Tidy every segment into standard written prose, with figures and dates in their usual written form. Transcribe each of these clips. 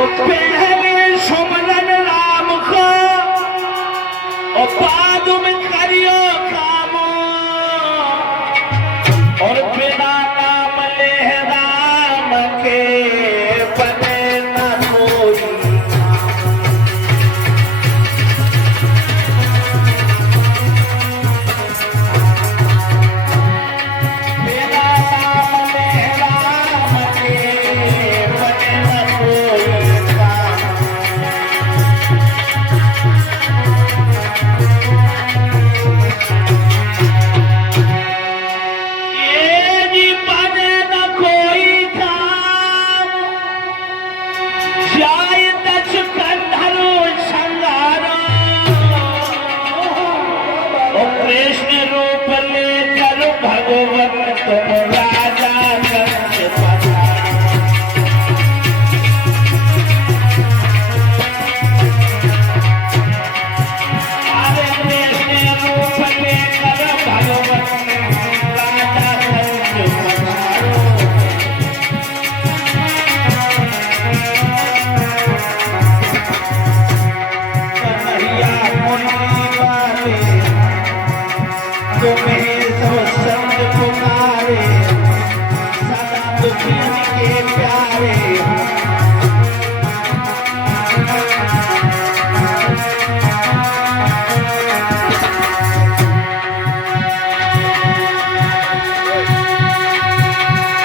तो पहले सुमरन राम को और बाद में करियो काम और बिना नाम ले राम के बने न कोई। बिना नाम ले राम के बने न कोई काम। ये जी बने न कोई काम, जाय दच कंधरो संगारो और कृष्ण रूप लेकर भगवत तुम राजा कंस पधारो। अरे कृष्ण रूप लेकर भगवत राजा कंस पधारो। कन्हैया मुरली वाले तुम्हें सब संग पुकारे, सदा दुखी के प्यारे।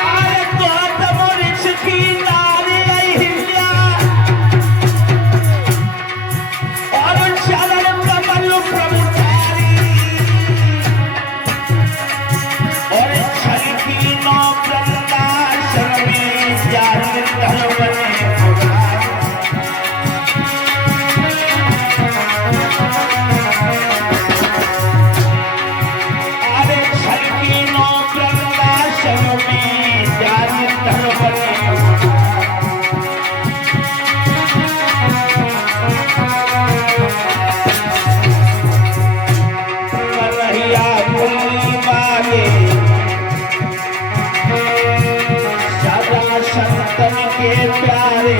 अरे गौतम ऋषि की नारी अहिल्या और चरण कमल प्रभुचारी और छल की नौ वृंदासन में जाति धर्म ने पुकारा। अरे छल की नौ वृंदासन में जाति धर्म ने पुकारा। कन्हैया मुरली वाले सदा संतन के प्यारे,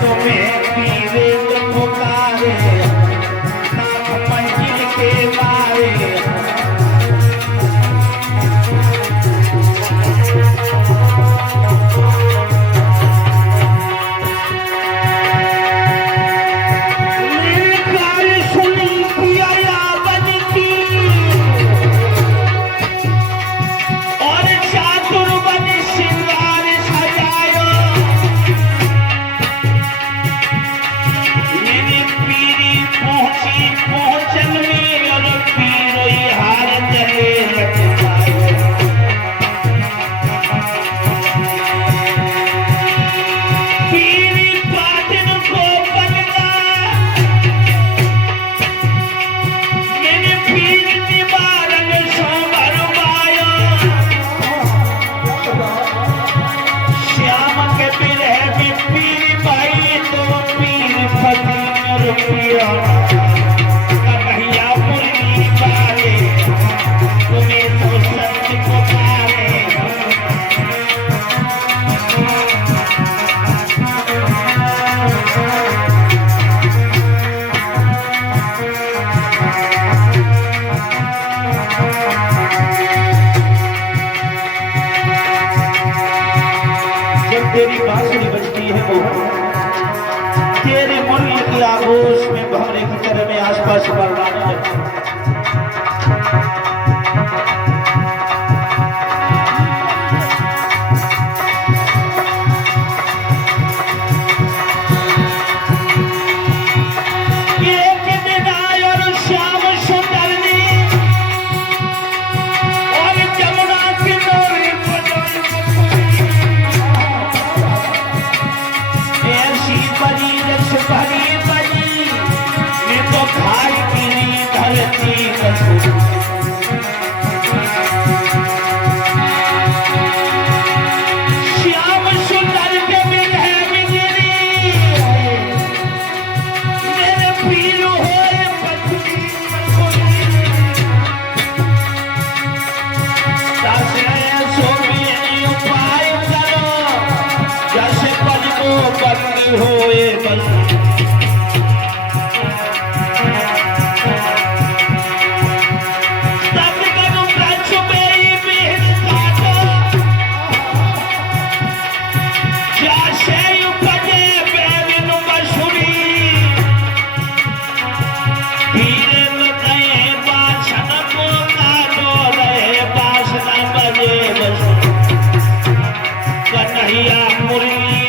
तुम्हें पीरे पुकारे, नाथ मंजिल के मारे। मेरी कार सुनी पिया यावन की और चातुर्वन श्रृंगार सजायो। मेरी पीरी पहुंची पहुंचन में और पीरो हार चले लटकायो। पीरी पाटन को बनना मैंने पीर निवारण सोमरवायो। श्याम के बिरह में पीर भाई तो पीर फकीर रुपया। कन्हैया मुरली वाले तुम्हें तो संत पुकारे। जब तेरी बांसुरी बजती है मोहन, तेरे मुरली की आगोश में भंवरे की तरह में आसपास बरनाने लगती है। एक दिन आए और श्याम सुंदरनी और जमुना किनारे ऐसी बनी रस भरी बनी, ये तो भाई की धरती मुरली